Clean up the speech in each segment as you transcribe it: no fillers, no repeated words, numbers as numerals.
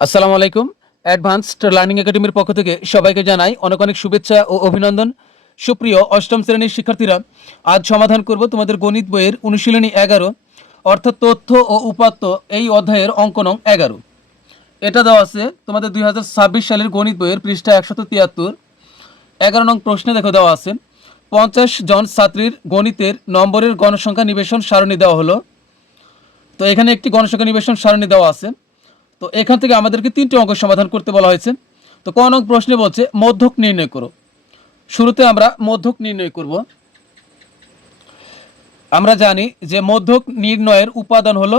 আসসালামু আলাইকুম। Advanced learning একাডেমির পক্ষ থেকে সবাইকে জানাই অনেক অনেক শুভেচ্ছা ও অভিনন্দন। সুপ্রিয় অষ্টম শ্রেণীর শিক্ষার্থীরা, আজ সমাধান করব তোমাদের গণিত বইয়ের অনুশীলনী 11 অর্থাৎ তথ্য ও উপাত্ত এই অধ্যায়ের অঙ্ক নং 11। এটা দেওয়া আছে তোমাদের 2026 সালের গণিত বইয়ের পৃষ্ঠা 173। 11 নং প্রশ্নে দেখো দেওয়া আছে 50 জন ছাত্রীর গণিতের নম্বরের গণসংখ্যা নিবেশন সারণী দেওয়া হলো। তো এখানে একটি গণসংখ্যা নিবেশন সারণী দেওয়া আছে। তো এখান থেকে আমাদেরকে 3টি অঙ্ক সমাধান করতে বলা হয়েছে। তো ক নং প্রশ্নে বলছে মধ্যক নির্ণয় করো। শুরুতে আমরা মধ্যক নির্ণয় করব। আমরা জানি যে মধ্যক নির্ণয়ের উপাদান হলো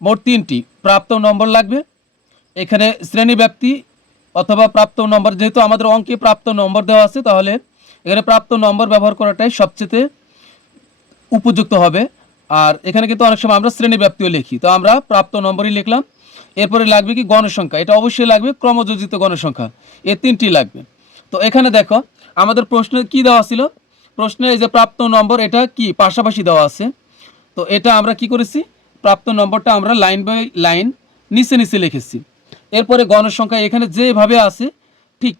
মোট 3টি। প্রাপ্ত নম্বর লাগবে, এখানে শ্রেণীব্যাপ্তি অথবা প্রাপ্ত নম্বর, যেহেতু আমাদের অঙ্কে প্রাপ্ত নম্বর দেওয়া আছে তাহলে এখানে প্রাপ্ত নম্বর ব্যবহার করাটাই সবচেয়ে উপযুক্ত হবে। আর এখানে কিন্তু অনেক সময় আমরা শ্রেণীব্যাপ্তিও লিখি, তো আমরা প্রাপ্ত নম্বরই লিখলাম। এরপরে লাগবে কি গণসংখ্যা, এটা অবশ্যই লাগবে ক্রমযোজিত গণসংখ্যা, এ 3টি লাগবে। তো এখানে দেখো আমাদের প্রশ্নে কি দেওয়া ছিল, প্রশ্নে এই যে প্রাপ্ত নম্বর এটা কি পাশাপাশি দেওয়া আছে। তো এটা আমরা কি করেছি, প্রাপ্ত নম্বরটা আমরা লাইন বাই লাইন নিচে নিচে লিখেছি। এরপরে গণসংখ্যা এখানে যেভাবে আছে ঠিক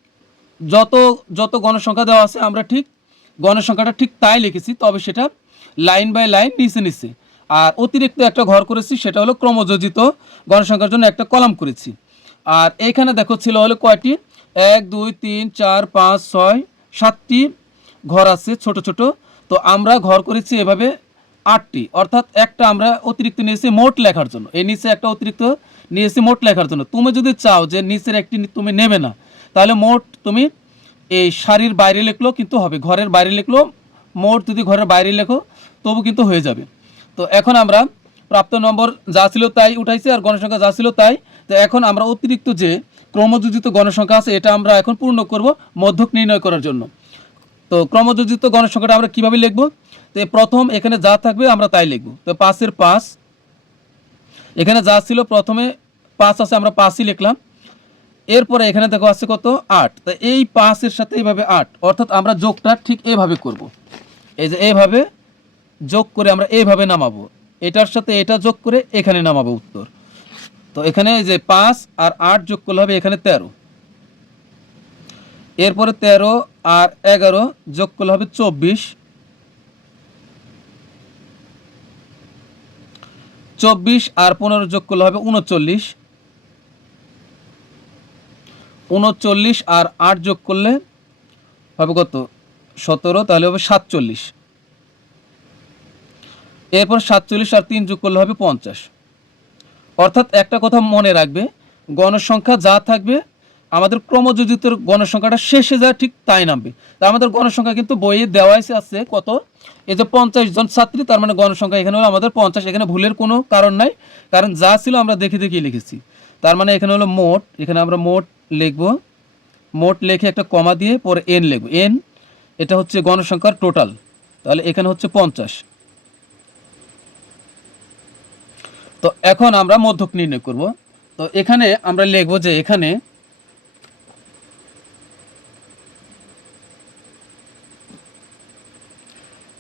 যত যত গণসংখ্যা দেওয়া আছে আমরা ঠিক গণসংখ্যাটা ঠিক তাই লিখেছি, তবে সেটা লাইন বাই লাইন নিচে নিচে। আর অতিরিক্ত একটা ঘর করেছি, সেটা হলো ক্রমযোজিত গণসংখ্যার জন্য একটা কলাম করেছি। আর এইখানে দেখো ছিল হলো কয়টি, 1 2 3 4 5 6 7টি ঘর আছে ছোট ছোট। তো আমরা ঘর করেছি এভাবে 8টি, অর্থাৎ একটা আমরা অতিরিক্ত নিয়েছি মোট লেখার জন্য, এই নিচে একটা অতিরিক্ত নিয়েছি মোট লেখার জন্য। তুমি যদি চাও যে নিচের একটি তুমি নেবে না, তাহলে মোট তুমি এই সারির বাইরে লিখলেও কিন্তু হবে, ঘরের বাইরে লিখলেও, মোট যদি ঘরের বাইরে লেখো তবু কিন্তু হয়ে যাবে। তো এখন আমরা প্রাপ্ত নম্বর যা ছিল তাই উঠাইছি আর গণসংখ্যা যা ছিল তাই। তো এখন আমরা অতিরিক্ত যে ক্রমযোজিত গণসংখ্যা আছে এটা আমরা এখন পূর্ণ করব মধ্যক নির্ণয় করার জন্য। তো ক্রমযোজিত গণসংখ্যাটা আমরা কিভাবে লিখব, তো প্রথম এখানে যা থাকবে আমরা তাই লিখব। তো 5-এর 5, এখানে যা ছিল প্রথমে 5 আছে আমরা 5ই লিখলাম। এরপরে এখানে দেখো আছে কত 8, তো এই 5-এর সাথে এইভাবে 8, অর্থাৎ আমরা যোগটা ঠিক এইভাবে করব। এই যে এইভাবে যোগ করে আমরা এইভাবে নামাবো, এটার সাথে এটা যোগ করে এখানে নামাবো উত্তর। তো এখানে যে 5 আর 8 যোগ করলে হবে এখানে 13, এরপরে 13 আর 11 যোগ করলে হবে 24, 24 আর 15 যোগ করলে হবে 39, 39 আর 8 যোগ করলে হবে কত 17, তাহলে হবে 47। এরপর 47 আর 3 যোগ করলে হবে 50। অর্থাৎ একটা কথা মনে রাখবে, গণসংখ্যা যা থাকবে আমাদের ক্রমযোজিত গণসংখ্যাটা শেষে যা ঠিক তাই নামবে। তা আমাদের গণসংখ্যা কিন্তু বইয়ে দেওয়াই আছে কত, এই যে 50 জন ছাত্রী, তার মানে গণসংখ্যা এখানে হলো আমাদের 50। এখানে ভুলের কোনো কারণ নাই, কারণ যা ছিল আমরা দেখে দেখে লিখেছি। তার মানে এখানে হলো মোট, এখানে আমরা মোট লিখব, মোট লিখে একটা কমা দিয়ে পরে এন লিখব, এন এটা হচ্ছে গণসংখ্যার টোটাল, তাহলে এখানে হচ্ছে 50। তো এখন আমরা মধ্যক নির্ণয় করব। তো এখানে আমরা লিখব যে এখানে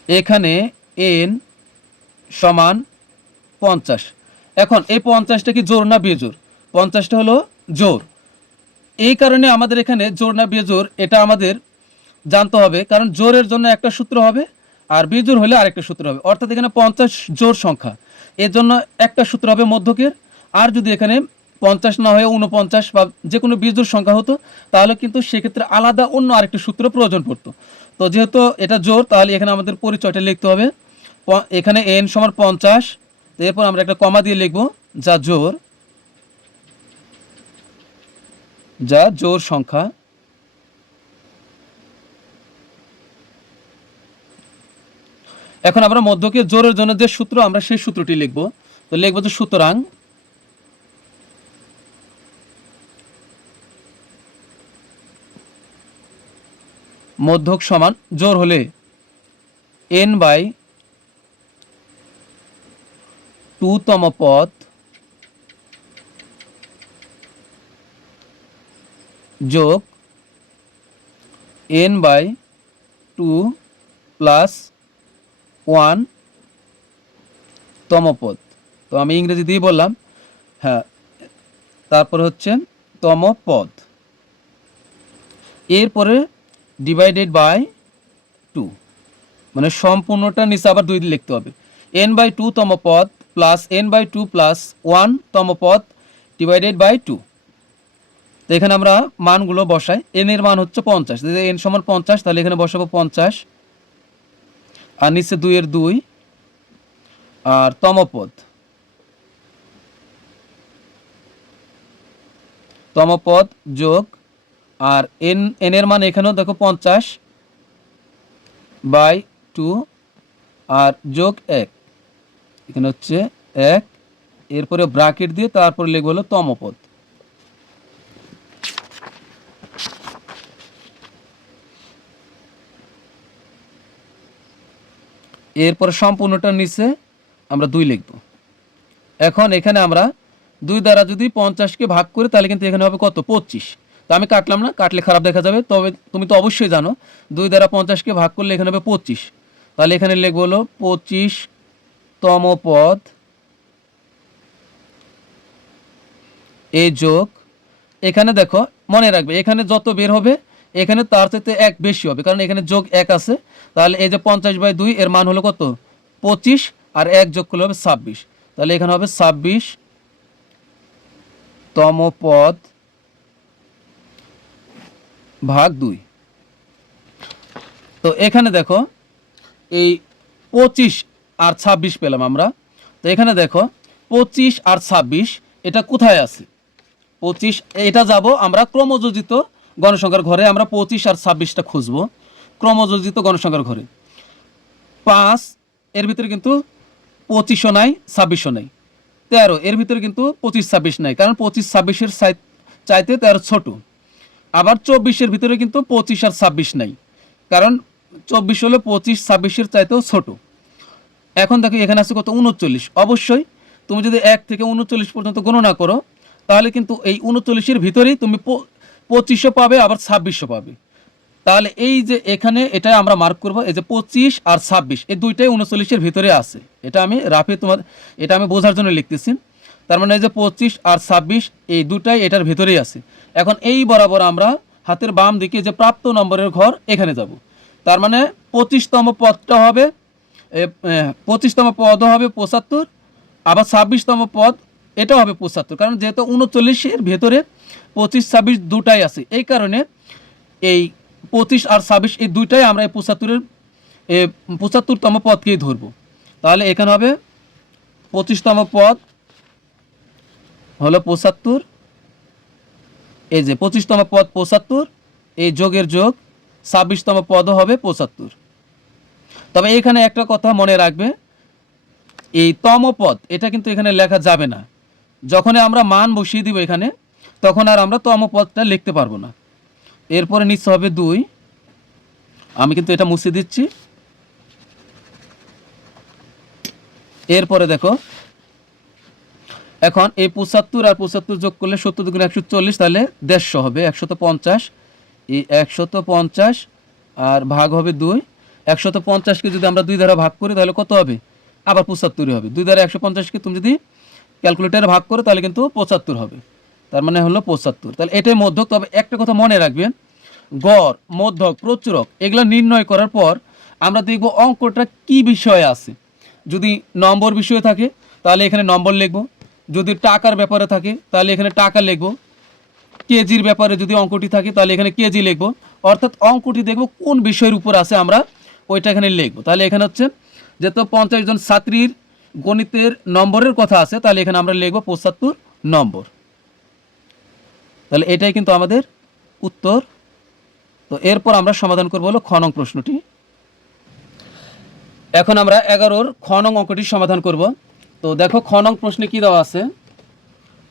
এখানে এন সমান 50। এখন এই 50টা কি জোড় না বিজোড়, 50টা হলো জোড়। এই কারণে আমাদের এখানে জোড় না বিজোড় এটা আমাদের জানতে হবে, কারণ জোড়ের জন্য একটা সূত্র হবে আর বিজোড় হলে আরেকটা সূত্র হবে। অর্থাৎ এখানে 50 জোড় সংখ্যা, এর জন্য একটা সূত্র হবে মধ্যকের। আর যদি এখানে 50 না হয়ে 49 বা যে কোনো বিজোড় সংখ্যা হতো, তাহলে কিন্তু সেক্ষেত্রে আলাদা অন্য আরেকটি সূত্র প্রয়োজন পড়তো। তো যেহেতু এটা জোড়, তাহলে এখানে আমাদের পরিচয়টা লিখতে হবে, এখানে n সমান 50, এরপর আমরা একটা কমা দিয়ে লিখব যা জোড়, যা জোড় সংখ্যা। এখন আমরা মধ্যকে জোড়ের জন্য যে সূত্র আমরা সেই সূত্রটি লিখব। তো লিখব যে সুতরাং মধ্যক সমান জোড় হলে n/2তম পদ যোগ n/2 প্লাস 1তম পদ। তো আমি ইংরেজি দিয়ে বললাম, হ্যাঁ, তারপর হচ্ছে তম পদ, এরপরে ডিভাইডেড বাই 2, মানে সম্পূর্ণটা নিচে আবার 2 দিয়ে লিখতে হবে। n/2 তম পদ প্লাস n/2 প্লাস 1 তম পদ ডিভাইডেড বাই 2। তো এখানে আমরা মানগুলো বসাই। n এর মান হচ্ছে 50, যদি n সমান 50 তাহলে এখানে বসাবো 50, আর নিচে 2 এর 2 আর তম পদ যোগ, আর n এর মান এখানেও দেখো 50/2 আর যোগ 1, এখানে হচ্ছে 1, এরপরে ব্র্যাকেট দিয়ে তারপরে লিখবো হলো তম পদ। এরপরে সম্পূর্ণটার নিচে আমরা 2 লিখব। এখন এখানে আমরা 2 দ্বারা যদি 50কে ভাগ করি তাহলে কিন্তু এখানে হবে কত, 25। তো আমি কাটলাম না, কাটলে খারাপ দেখা যাবে, তবে তুমি তো অবশ্যই জানো 2 দ্বারা 50কে ভাগ করলে এখানে হবে 25। তাহলে এখানে লিখব হলো 25 তম পদ এ যোগ, এখানে দেখো মনে রাখবে এখানে যত বের হবে এখানে তার চাইতে 1 বেশি হবে, কারণ এখানে যোগ 1 আছে। তাহলে এই যে 50/2 এর মান হলো কত, 25, আর 1 যোগ করলে হবে 26। তাহলে এখানে হবে 26 তম পদ ভাগ 2। তো এখানে দেখো এই 25 আর 26 পেলাম আমরা। তো এখানে দেখো 25 আর 26 এটা কোথায় আছে, 25 এটা যাব আমরা ক্রমযোজিত গণসংখ্যার ঘরে, আমরা 25 আর 26টা খুঁজবো ক্রমযোজিত গণসংখ্যার ঘরে। 5 এর ভিতরে কিন্তু 25ও নাই 26ও নাই। 13 এর ভিতরে কিন্তু 25-26 নাই, কারণ 25-26-এর চাইতে 13 ছোট। আবার 24-এর ভিতরে কিন্তু 25 আর 26 নাই, কারণ 24 হলো 25-26-এর চাইতেও ছোট। এখন দেখো এখানে আছে কত, 39। অবশ্যই তুমি যদি 1 থেকে 39 পর্যন্ত গণনা করো তাহলে কিন্তু এই 39-এর ভিতরেই তুমি 25ও পাবে, আবার 26ও পাবে। তাহলে এই যে এখানে এটা আমরা মার্ক করব, এই যে 25 আর 26 এই দুইটাই 39-এর ভিতরে আছে। এটা আমি রাফে এটা আমি বোঝার জন্য লিখতেছি। তার মানে এই যে 25 আর 26 এই দুটাই এটার ভিতরেই আছে। এখন এই বরাবর আমরা হাতের বাম দিকে যে প্রাপ্ত নম্বরের ঘর এখানে যাব। তার মানে 25তম পদটা হবে 25তম পদও হবে 75, আবার 26তম পদ এটাও হবে 75, কারণ যেহেতু 39-এর ভেতরে 25-26 দুটাই আছে, এই কারণে এই 25 আর 26 এই দুইটাই আমরা এই 75তম পদকেই ধরব। তাহলে এখানে হবে 25তম পদ হলো 75, এই যে 25তম পদ 75, এই যোগের যোগ 26তম পদও হবে 75। তবে এখানে একটা কথা মনে রাখবে, এই তম পদ এটা কিন্তু এখানে লেখা যাবে না। যখন আমরা মান বসিয়ে দিব এখানে, তখন আর আমরা তম পদটা লিখতে পারবো না। এরপরে নিচে হবে 2, আমি কিন্তু এটা মুছে দিচ্ছি। এরপরে দেখো এখন এই 75 আর 75 যোগ করলে 70 × 140, তাহলে 150 হবে 150। এই 150 আর ভাগ হবে 2, 150কে যদি আমরা 2 দ্বারা ভাগ করি তাহলে কত হবে, আবার 75 হবে। 2 দ্বারা 150কে তুমি যদি ক্যালকুলেটারে ভাগ করো তাহলে কিন্তু 75 হবে, তার মানে হলো 75। তাহলে এটাই মধ্যক। তবে একটা কথা মনে রাখবেন, গড়, মধ্যক, প্রচুরক এগুলো নির্ণয় করার পর আমরা দেখব অঙ্কটা কি বিষয়ে আছে। যদি নম্বর বিষয়ে থাকে তাহলে এখানে নম্বর লিখব, যদি টাকার ব্যাপারে থাকে তাহলে এখানে টাকা লিখব, কেজির ব্যাপারে যদি অঙ্কটি থাকে তাহলে এখানে কেজি লিখব। অর্থাৎ অঙ্কটি দেখব কোন বিষয়ের উপর আছে আমরা ওইটা এখানে লিখব। তাহলে এখানে হচ্ছে যেহেতু 50 জন ছাত্রীর গণিতের নম্বরের কথা আছে, তাহলে এখানে আমরা লিখব 75 নম্বর। তাহলে এটাই কিন্তু আমাদের উত্তর। তো এরপর আমরা সমাধান করব হলো খ নং প্রশ্নটি। এখন আমরা 11-র খ নং অঙ্কটি সমাধান করব। তো দেখো খ নং প্রশ্নে কি দেওয়া আছে,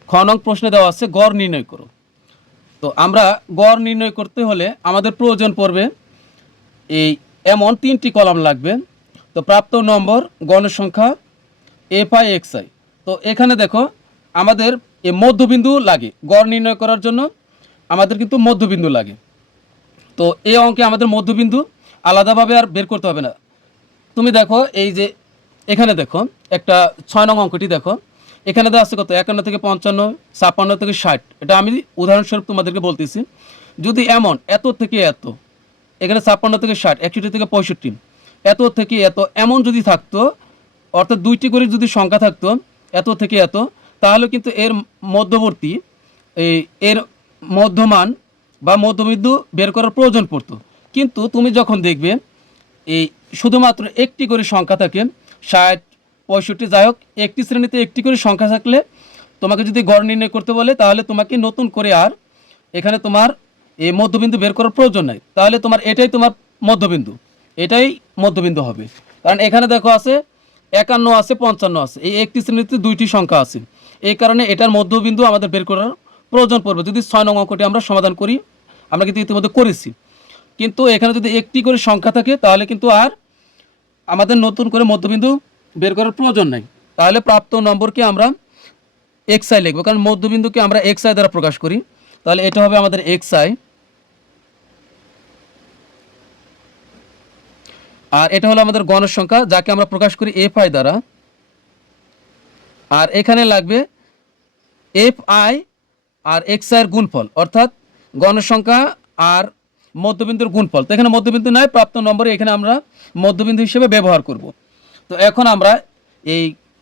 খ নং প্রশ্নে দেওয়া আছে গড় নির্ণয় করো। তো আমরা গড় নির্ণয় করতে হলে আমাদের প্রয়োজন পড়বে এই এমন 3টি কলাম লাগবে। তো প্রাপ্ত নম্বর, গণসংখ্যা, এফআই এক্সআই। তো এখানে দেখো আমাদের এই মধ্যবিন্দু লাগে, গড় নির্ণয় করার জন্য আমাদের কিন্তু মধ্যবিন্দু লাগে। তো এই অঙ্কে আমাদের মধ্যবিন্দু আলাদাভাবে আর বের করতে হবে না। তুমি দেখো এই যে এখানে দেখো একটা 6 নং অঙ্কটি দেখো, এখানে দেওয়া আছে কত 51 থেকে 55, 56 থেকে 60। এটা আমি উদাহরণস্বরূপ তোমাদেরকে বলতেছি। যদি এমন এত থেকে এত, এখানে 56 থেকে 60, 61 থেকে 65, এত থেকে এত এমন যদি থাকতো, অর্থাৎ দুইটি করে যদি সংখ্যা থাকতো এত থেকে এত, তাহলে কিন্তু এর মধ্যবর্তী এর মধ্যমান বা মধ্যবিন্দু বের করার প্রয়োজন পড়তো। কিন্তু তুমি যখন দেখবে এই শুধুমাত্র একটি করে সংখ্যা থাকে, 60, 65, যাই হোক, একটি শ্রেণীতে একটি করে সংখ্যা থাকলে তোমাকে যদি গড় নির্ণয় করতে বলে, তাহলে তোমাকে নতুন করে আর এখানে তোমার এই মধ্যবিন্দু বের করার প্রয়োজন নাই। তাহলে তোমার এটাই তোমার মধ্যবিন্দু, এটাই মধ্যবিন্দু হবে। কারণ এখানে দেখো আছে 51 আছে, 55 আছে, এই একটি শ্রেণীতে দুইটি সংখ্যা আছে। এই কারণে এটার মধ্যবিন্দু আমাদের বের করার প্রয়োজন পড়বে যদি 6 নং অঙ্কটি আমরা সমাধান করি। আমরা কিন্তু ইতিমধ্যে করেছি। কিন্তু এখানে যদি একটি করে সংখ্যা থাকে, তাহলে কিন্তু আর আমাদের নতুন করে মধ্যবিন্দু বের করার প্রয়োজন নাই। তাহলে প্রাপ্ত নম্বরকে আমরা xi লিখব, কারণ মধ্যবিন্দুকে আমরা xi দ্বারা প্রকাশ করি। তাহলে এটা হবে আমাদের xi, আর এটা হলো আমাদের গণের সংখ্যা যাকে আমরা প্রকাশ করি fi দ্বারা। আর এখানে লাগবে fi আর xi এর গুণফল, অর্থাৎ গণের সংখ্যা আর মধ্যবিন্দুর গুণফল। তো এখানে মধ্যবিন্দু নাই, প্রাপ্ত নম্বরে এখানে আমরা মধ্যবিন্দু হিসেবে ব্যবহার করব। তো এখন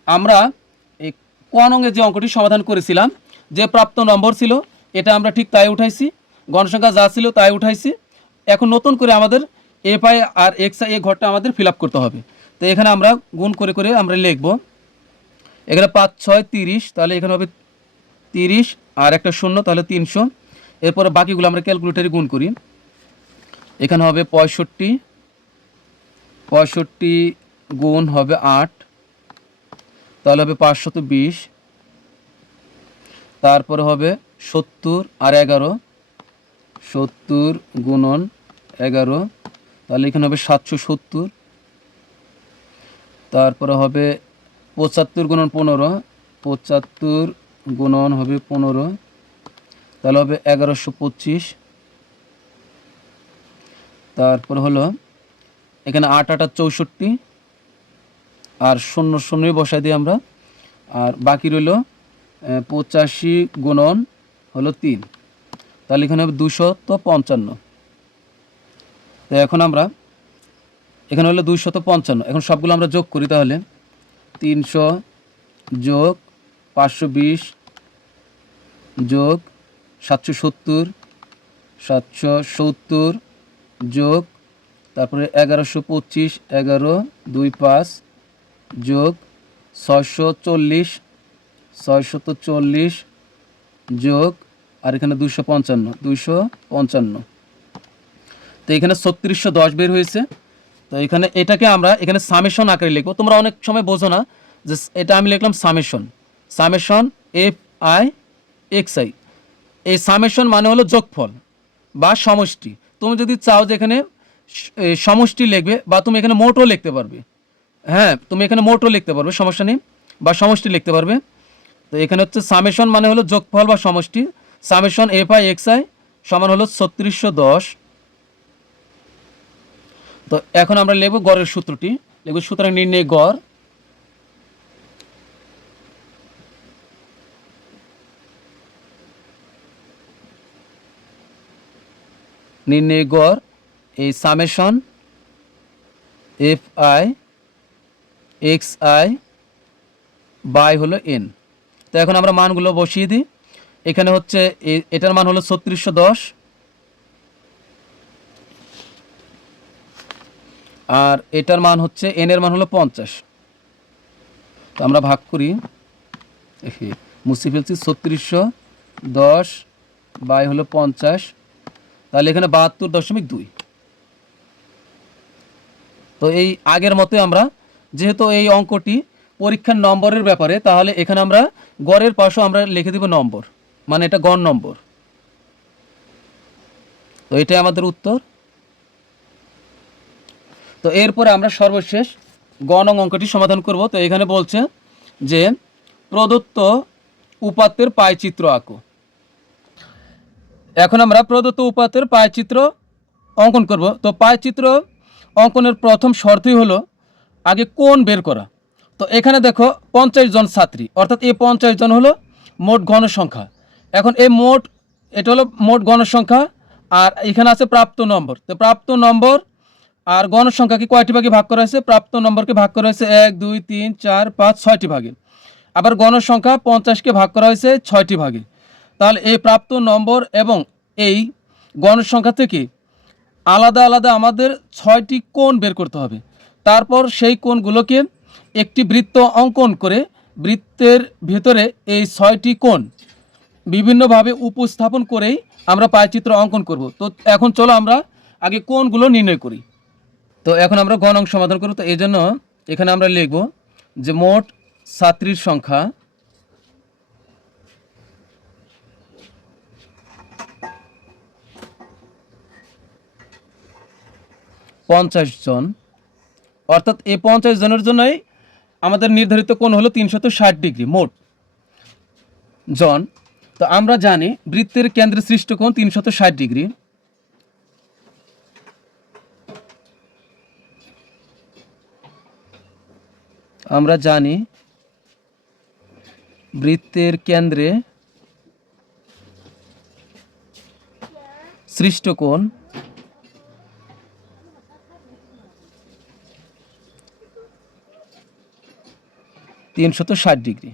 আমরা এই ক নংয়ে যে অঙ্কটি সমাধান করেছিলাম, যে প্রাপ্ত নম্বর ছিল এটা আমরা ঠিক তাই উঠাইছি, গণসংখ্যা যা ছিল তাই উঠাইছি। এখন নতুন করে আমাদের fi আর xi এই ঘরটা আমাদের ফিল আপ করতে হবে। তো এখানে আমরা গুণ করে করে আমরা লিখব। এখানে 5, 6, 30, তাহলে এখানে হবে 30 আর একটা শূন্য, তাহলে 300। এরপরে বাকিগুলো আমরা ক্যালকুলেটারে গুণ করি। এখানে হবে 65 গুণ হবে 8, তাহলে হবে 520। তারপরে হবে 70 আর 11, 70 গুণন 11, তাহলে এখানে হবে 770। তারপরে হবে 75 গুণন 15, 75 গুণন হবে 15, তাহলে হবে 1125। তারপর হলো এখানে 8 8 64, আর 0 0 বসাই দিই আমরা। আর বাকি রইল 85 গুণন হলো 3, তাহলে এখানে হবে 255। তো এখন আমরা এখানে হলো 255, এখন সবগুলো আমরা যোগ করি। তাহলে 300 যোগ 520 যোগ 770, 770 যোগ তারপরে 1125, 11 2 5 যোগ 640, 640 যোগ আর এখানে 255। তো এখানে 3610 বের হয়েছে। তো এখানে এটাকে আমরা এখানে সামেশন আকারে লিখব। তোমরা অনেক সময় বোঝো না যে এটা আমি লিখলাম সামেশন fi xi। এই সামেশন মানে হলো যোগফল বা সমষ্টি। তুমি যদি চাও যে এখানে সমষ্টি লিখবে, বা তুমি এখানে মোটও লিখতে পারবে। হ্যাঁ, তুমি এখানে মোটও লিখতে পারবে, সমস্যা নেই, বা সমষ্টি লিখতে পারবে। তো এখানে হচ্ছে সামেশন মানে হলো যোগফল বা সমষ্টি। সামেশন fi xi সমান হলো 3610। তো এখন আমরা লিখব গড়ের সূত্রটি, লিখব সুতরাং নির্ণয় গড়। নির্ণয় গড় এই সামেশন fi xi বাই হলো n। তো এখন আমরা মানগুলো বসিয়ে দিই। এখানে হচ্ছে এটার মান হলো 3610, আর এটার মান হচ্ছে n এর মান হলো 50। তো আমরা ভাগ করি, মুছে ফেলছি, 3610 বাই হলো 50, তাহলে এখানে 72.2। তো এই আগের মতোই আমরা, যেহেতু এই অঙ্কটি পরীক্ষার নম্বরের ব্যাপারে, তাহলে এখানে আমরা গড়ের পাশেও আমরা লিখে দিব নম্বর, মানে এটা গড় নম্বর। তো এটাই আমাদের উত্তর। তো এরপরে আমরা সর্বশেষ গ নং অঙ্কটি সমাধান করব। তো এখানে বলছে যে প্রদত্ত উপাত্তের পায়চিত্র আঁকো। এখন আমরা প্রদত্ত উপাত্তের পায়চিত্র অঙ্কন করব। তো পায়চিত্র অঙ্কনের প্রথম শর্তই হলো আগে কোণ বের করা। তো তো এখানে দেখো 50 জন ছাত্রী, অর্থাৎ এই 50 জন হলো মোট গণসংখ্যা। এখন এই মোট, এটা হলো মোট গণসংখ্যা, আর এখানে আছে প্রাপ্ত নম্বর। তো প্রাপ্ত নম্বর আর গণসংখ্যাকে কয়টি ভাগে ভাগ করা হয়েছে? প্রাপ্ত নম্বরকে ভাগ করা হয়েছে 1 2 3 4 5 6টি ভাগে। আবার গণসংখ্যা 50কে ভাগ করা হয়েছে 6টি ভাগে। তাহলে এই প্রাপ্ত নম্বর এবং এই গণসংখ্যা থেকে আলাদা আলাদা আমাদের 6টি কোণ বের করতে হবে। তারপর সেই কোণগুলোকে একটি বৃত্ত অঙ্কন করে বৃত্তের ভিতরে এই 6টি কোণ বিভিন্নভাবে উপস্থাপন করেই আমরা পায়চিত্র অঙ্কন করব। তো এখন চলো আমরা আগে কোণগুলো নির্ণয় করি। তো এখন আমরা গণ অঙ্ক সমাধান করব। তো এই জন্য এখানে আমরা লিখব যে মোট ছাত্রীর সংখ্যা পঞ্চাশ জন, অর্থাৎ এই 50 জনের জন্যই আমাদের নির্ধারিত কোণ হলো 360 ডিগ্রি মোট জন। তো আমরা জানি বৃত্তের কেন্দ্রে সৃষ্ট কোণ 360 ডিগ্রি। আমরা জানি বৃত্তের কেন্দ্রে সৃষ্ট কোণ 360 ডিগ্রি।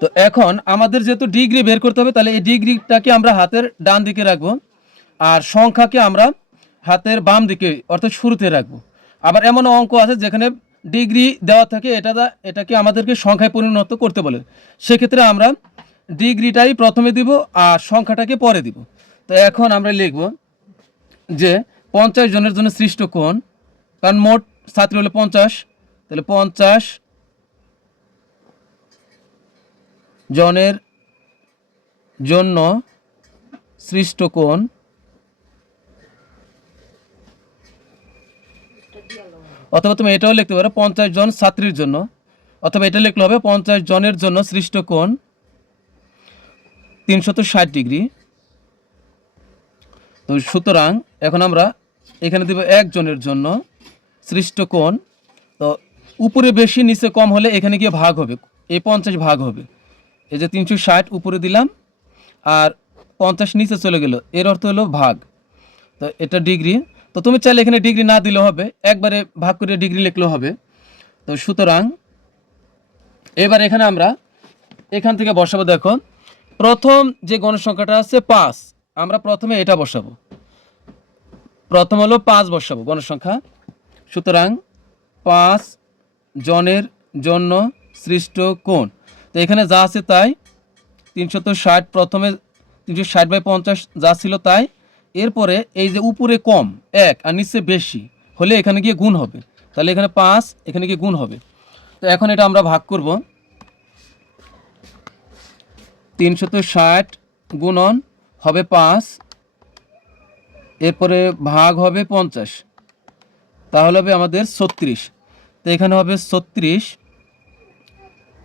তো এখন আমাদের যেহেতু ডিগ্রি বের করতে হবে, তাহলে এই ডিগ্রিটাকে আমরা হাতের ডান দিকে রাখবো, আর সংখ্যাকে আমরা হাতের বাম দিকে অর্থাৎ শুরুতে রাখবো। আবার এমন অঙ্ক আছে যেখানে ডিগ্রি দেওয়া থাকে, এটাকে আমাদেরকে সংখ্যায় পরিণত করতে বলে। সেক্ষেত্রে আমরা ডিগ্রিটাই প্রথমে দিব আর সংখ্যাটাকে পরে দিব। তো এখন আমরা লিখব যে 50 জনের জন্য সৃষ্ট কোণ, কারণ মোট ছাত্রী হলো 50, তাহলে 50 জনের জন্য সৃষ্ট কোণ অথবা তুমি এটাও লিখতে পারো 50 জন ছাত্রীর জন্য, অথবা এটা লিখলে হবে 50 জনের জন্য সৃষ্ট কোণ 360 ডিগ্রি। তো সুতরাং এখন আমরা এখানে দেব 1 জনের জন্য সৃষ্ট কোণ। তো উপরে বেশি নিচে কম হলে এখানে গিয়ে ভাগ হবে, এই 50 ভাগ হবে। এই যে 360 উপরে দিলাম আর 50 নিচে চলে গেল, এর অর্থ হলো ভাগ। তো এটা ডিগ্রি। তো তুমি চাইলে এখানে ডিগ্রি না দিলেও হবে, একবারে ভাগ করে ডিগ্রি লিখলেও হবে। তো সুতরাং এবার এখানে আমরা এখান থেকে বসাবো। দেখো প্রথম যে গণসংখ্যাটা আছে 5, আমরা প্রথমে এটা বসাবো, প্রথম হলো 5 বসাবো গণসংখ্যা। সুতরাং 5 জনের জন্য সৃষ্ট কোণ, তো এখানে যা আছে তাই 360, প্রথমে 360/50 যা ছিল তাই। এরপরে এই যে উপরে কম 1 আর নিচে বেশি হলে এখানে গিয়ে গুণ হবে, তাহলে এখানে 5 এখানে গিয়ে গুণ হবে। তো এখন এটা আমরা ভাগ করব, 360 গুণন হবে 5, এরপরে ভাগ হবে 50, তাহলে হবে আমাদের 36। তো এখানে হবে 36।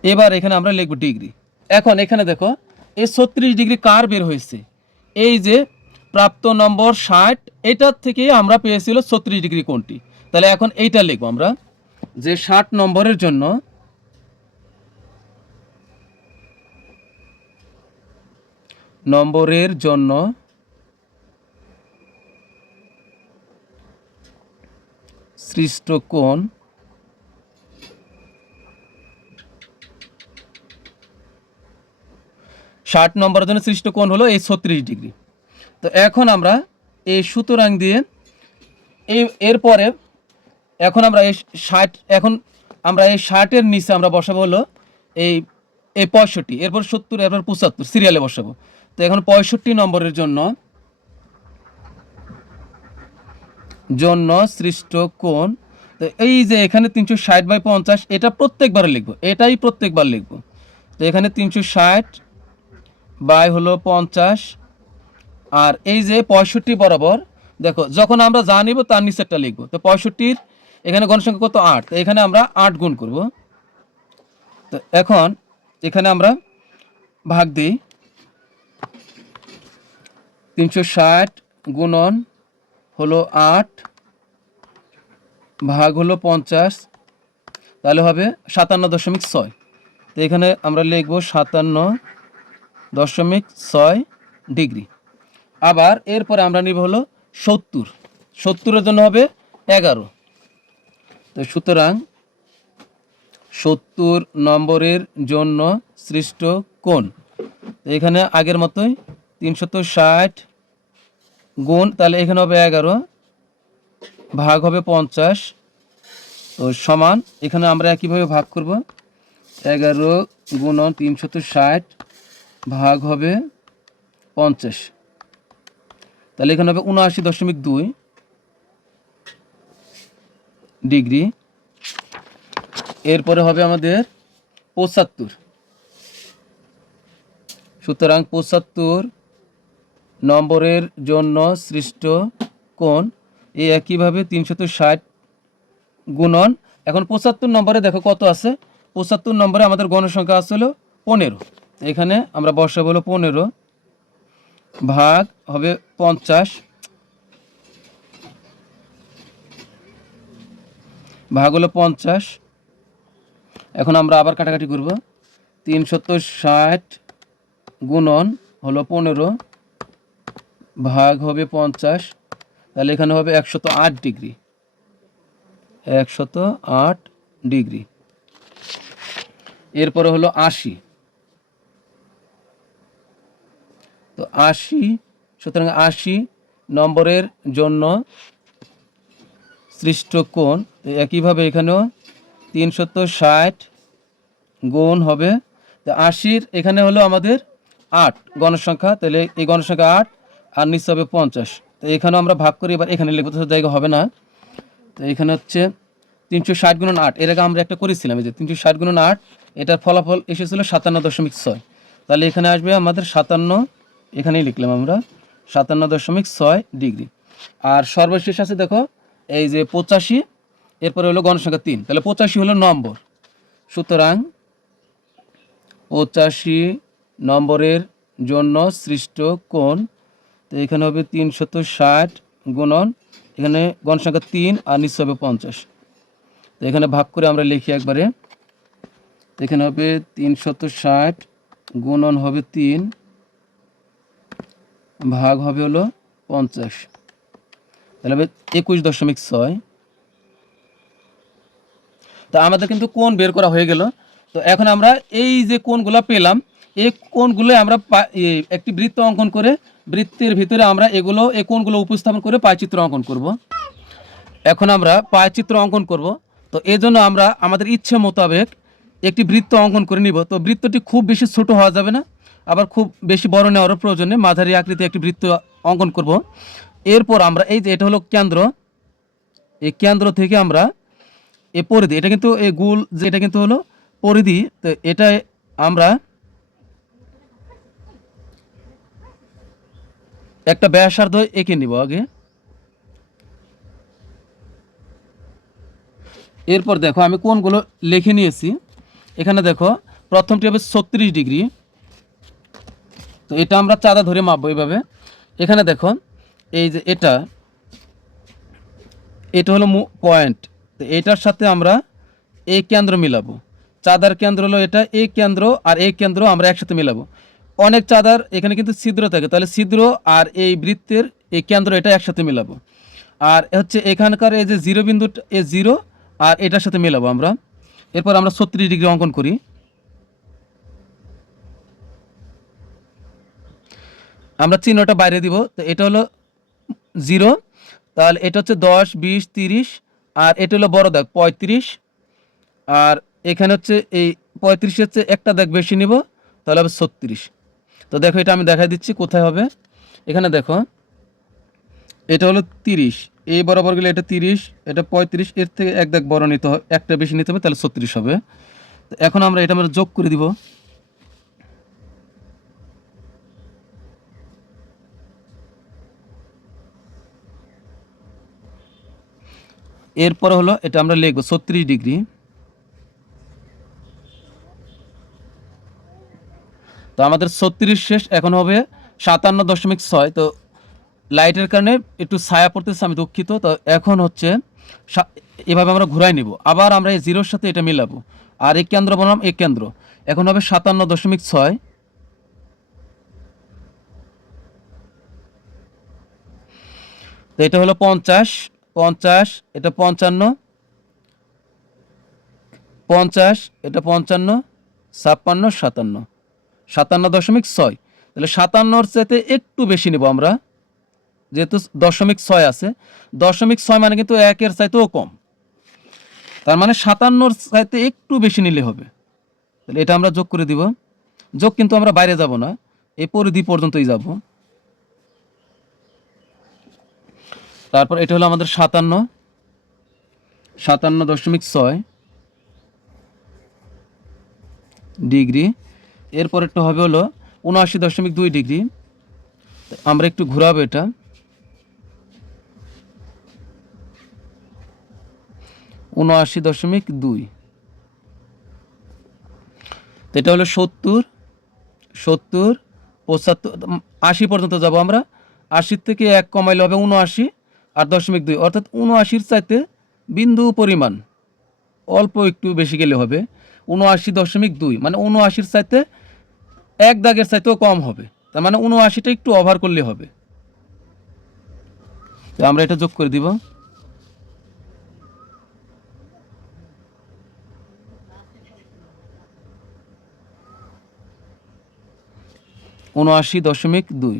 এবার এখানে আমরা লিখব ডিগ্রি। এখন এখানে দেখো এই 36 ডিগ্রি কার বের হয়েছে? এই যে প্রাপ্ত নম্বর 60, এটার থেকে আমরা পেয়েছিল 36 ডিগ্রি কোণটি। তাহলে এখন এইটা লিখব আমরা যে 60 নম্বরের জন্য সৃষ্ট কোণ 60 নম্বরের জন্য সৃষ্ট কোণ হলো এই 36 ডিগ্রি। তো এখন আমরা এই সুতরাং দিয়ে এরপরে এখন আমরা এই 60, এখন আমরা এই 60-এর নিচে আমরা বসাবো হলো এই 65, এরপর 70, এরপর 75 সিরিয়ালে বসাবো। তো এখন 65 নম্বরের জন্য সৃষ্ট কোণ, তো এই যে এখানে 360/50 এটা প্রত্যেকবার লিখবো, এটাই প্রত্যেকবার লিখবো। তো এখানে 360 বাই হলো 50, আর এই যে 65 বরাবর দেখো যখন আমরা যা নিব তার নিচেরটা লিখবো। তো 65-র এখানে গণসংখ্যা কত? 8, তো এখানে আমরা 8 গুণ করব। তো এখন এখানে আমরা ভাগ দিই, 360 গুণন হলো 8 ভাগ হলো 50, তাহলে হবে 57.6। তো এখানে আমরা লিখব 57.6 ডিগ্রি। আবার এরপরে আমরা নিব হলো 70। 70-এর জন্য হবে 11। তো সুতরাং 70 নম্বরের জন্য সৃষ্ট কোণ, এখানে আগের মতোই 360 গুণ, তাহলে এখানে হবে 11 ভাগ হবে 50, তো সমান এখানে আমরা একইভাবে ভাগ করব, 11 গুণন 360 ভাগ হবে 50, তাহলে এখানে হবে 79.2 ডিগ্রি। এরপরে হবে আমাদের 75। সুতরাং 75 নম্বরের জন্য সৃষ্ট কোণ, এই একইভাবে 360 গুণন, এখন 75 নম্বরে দেখো কত আছে, 75 নম্বরে আমাদের গণসংখ্যা আছে হলো 15, এখানে আমরা বসাবো হলো 15 ভাগ হবে 50 ভাগ হলো 50। এখন আমরা আবার কাটাকাটি করব, 360 গুণন হলো 15 ভাগ হবে 50, তাহলে এখানে হবে 108 ডিগ্রি, 108 ডিগ্রি। এরপরে হলো 80। তো 80, সুতরাং 80 নম্বরের জন্য সৃষ্ট কোণ, একইভাবে এখানেও 360 গুণ হবে, তো 80-র এখানে হলো আমাদের 8 গণসংখ্যা, তাহলে এই গণসংখ্যা 8 আর নিচে হবে 50, তো এখানেও আমরা ভাগ করি, এবার এখানে লিখতে জায়গা হবে না, তো এখানে হচ্ছে 360 গুণন 8, এর আগে আমরা একটা করেছিলাম, এই যে 360 গুণন 8, এটার ফলাফল এসেছিল 57.6, তাহলে এখানে আসবে আমাদের 57, এখানেই লিখলাম আমরা 57.6 ডিগ্রি। আর সর্বশেষ আছে দেখো এই যে 85, এরপরে হলো গণসংখ্যা 3, তাহলে 85 হলো নম্বর। সুতরাং 85 নম্বরের জন্য সৃষ্ট কোণ, তো এখানে হবে 360 গুণন, এখানে গণসংখ্যা 3 আর নিচে হবে 50, তো এখানে ভাগ করে আমরা লিখি একবারে, এখানে হবে 360 গুণন হবে 3 ভাগ হবে হলো 50, তাহলে হবে 21.6। তো আমাদের কিন্তু কোণ বের করা হয়ে গেল। তো এখন আমরা এই যে কোণগুলো পেলাম, এই কোণগুলো আমরা একটি বৃত্ত অঙ্কন করে বৃত্তের ভিতরে আমরা এই কোণগুলো উপস্থাপন করে পায়চিত্র অঙ্কন করব। এখন আমরা পায়চিত্র অঙ্কন করব। তো এই জন্য আমরা আমাদের ইচ্ছে মোতাবেক একটি বৃত্ত অঙ্কন করে নিব। তো বৃত্তটি খুব বেশি ছোট হওয়া যাবে না, আবার খুব বেশি বড় নেওয়ারও প্রয়োজনে মাঝারি আকৃতি একটি বৃত্ত অঙ্কন করব। এরপর আমরা এই যে এটা হলো কেন্দ্র, এই কেন্দ্র থেকে আমরা এই পরিধি, এটা কিন্তু এই গোল যে এটা কিন্তু হলো পরিধি, তো এটা আমরা একটা ব্যাসার্ধ এঁকে নিব আগে। এরপর দেখো আমি কোণগুলো লিখে নিয়েছি, এখানে দেখো প্রথমটি হবে 36 ডিগ্রি, তো এটা আমরা চাঁদা ধরে মাপবো এইভাবে। এখানে দেখো এই যে এটা হলো পয়েন্ট, তো এটার সাথে আমরা এই কেন্দ্র মিলাবো, চাঁদার কেন্দ্র হলো এটা, এই কেন্দ্র আর এই কেন্দ্র আমরা একসাথে মিলাবো। অনেক চাঁদার এখানে কিন্তু ছিদ্র থাকে, তাহলে ছিদ্র আর এই বৃত্তের এই কেন্দ্র এটা একসাথে মিলাবো। আর হচ্ছে এখানকার এই যে জিরো বিন্দু, এই জিরো আর এটার সাথে মেলাবো আমরা। এরপর আমরা 36 ডিগ্রি অঙ্কন করি। আমরা চিহ্নটা বাইরে দিব, তো এটা হলো 0, তাহলে এটা হচ্ছে 10, 20, 30, আর এটা হলো বড় দাগ 35, আর এখানে হচ্ছে এই 35 হচ্ছে একটা দাগ বেশি নিব, তাহলে হবে 36। তো দেখো এটা আমি দেখাই দিচ্ছি কোথায় হবে। এখানে দেখো এটা হলো 30, এই বরাবর গেলে এটা 30, এটা 35, এর থেকে এক দাগ বড় নিতে হবে, একটা বেশি নিতে হবে, তাহলে 36 হবে। তো এখন আমরা এটা আমরা যোগ করে দিব। এরপর হলো এটা আমরা লিখব 36 ডিগ্রি। তো আমাদের 36 শেষ, এখন হবে 57.6। তো লাইটের কারণে একটু ছায়া পড়তেছে, আমি দুঃখিত। তো এখন হচ্ছে এভাবে আমরা ঘুরাই নিব। আবার আমরা এই জিরোর সাথে এটা মিলাবো, আর এই কেন্দ্র বনাম এই কেন্দ্র, এখন হবে 57.6। তো এটা হলো 50, 50, এটা 55, 50, এটা 55, 56, 57, 57.6। তাহলে 57-র চাইতে একটু বেশি নেব আমরা, যেহেতু 0.6 আছে। 0.6 মানে কিন্তু 1-এর চাইতেও কম, তার মানে 57-র চাইতে একটু বেশি নিলে হবে। তাহলে এটা আমরা যোগ করে দিব। যোগ কিন্তু আমরা বাইরে যাব না, এই পরিধি পর্যন্তই যাব। তারপর এটা হলো আমাদের 57, 57.6 ডিগ্রি। এরপরেরটা হবে হলো 79.2 ডিগ্রি। আমরা একটু ঘোরাবো এটা, 79.2। তো এটা হলো 70, 70, 75, 80 পর্যন্ত যাব আমরা। 80 থেকে 1 কমাইলে হবে 79 আর 0.2, অর্থাৎ 79-র চাইতে বিন্দু পরিমাণ অল্প একটু বেশি গেলে হবে 79.2, মানে 79-র চাইতে 1 দাগের চাইতেও কম হবে, তার মানে 79টা একটু ওভার করলে হবে। তো আমরা এটা যোগ করে দিব। (79.2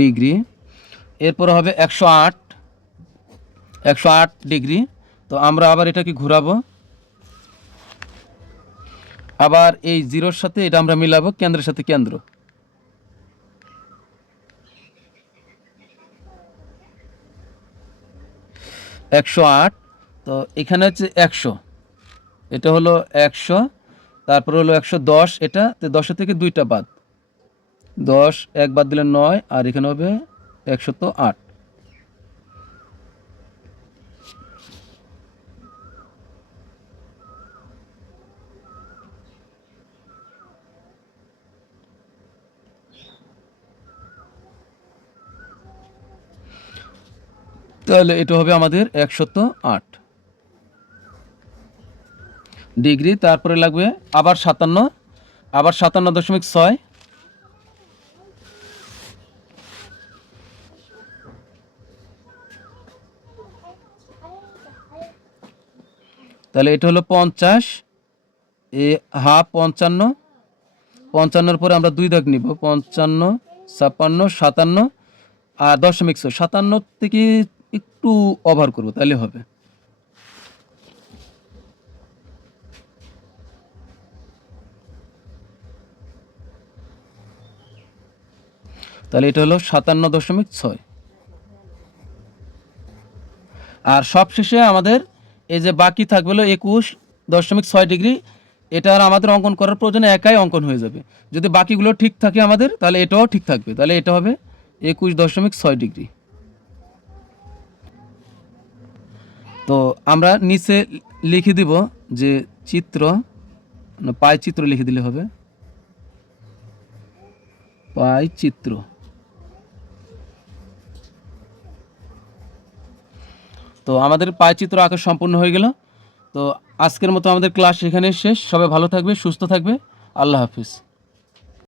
ডিগ্রি। এরপর হবে 108, 108 ডিগ্রি। তো আমরা আবার এটাকে ঘোরাবো, আবার এই জিরোর সাথে এটা আমরা মিলাবো, কেন্দ্রের সাথে কেন্দ্র। একশো আট, তো এখানে হচ্ছে 100, এটা হলো 100, তারপর হলো 110, এটা 10 থেকে 2টা বাদ, 10 1 বাদ দিলে 9, আর এখানে হবে 108। তাহলে এটা হবে আমাদের 108 ডিগ্রি। তারপরে লাগবে আবার 57, আবার 57.6। তাহলে এটা হলো 50, এ হাফ 55, 55-র পরে আমরা 2 দাগ নিব, 55, 56, 57 আর 0.6, 57 থেকে একটু ওভার করব, তাহলে হবে। তাহলে এটা হলো 57.6। আর সবশেষে আমাদের এই যে বাকি থাকবে হলো 21.6 ডিগ্রি। এটা আর আমাদের অঙ্কন করার প্রয়োজনে একাই অঙ্কন হয়ে যাবে। যদি বাকিগুলো ঠিক থাকে আমাদের, তাহলে এটাও ঠিক থাকবে, তাহলে এটা হবে 21.6 ডিগ্রি। তো আমরা নিচে লিখে দিব যে চিত্র, পাই চিত্র লিখে দিলে হবে, পাই চিত্র। তো আমাদের পাই চিত্র আঁকা সম্পূর্ণ হয়ে গেল। তো আজকের মতো আমাদের ক্লাস এখানে শেষ। সবাই ভালো থাকবে, সুস্থ থাকবে। আল্লাহ হাফিজ।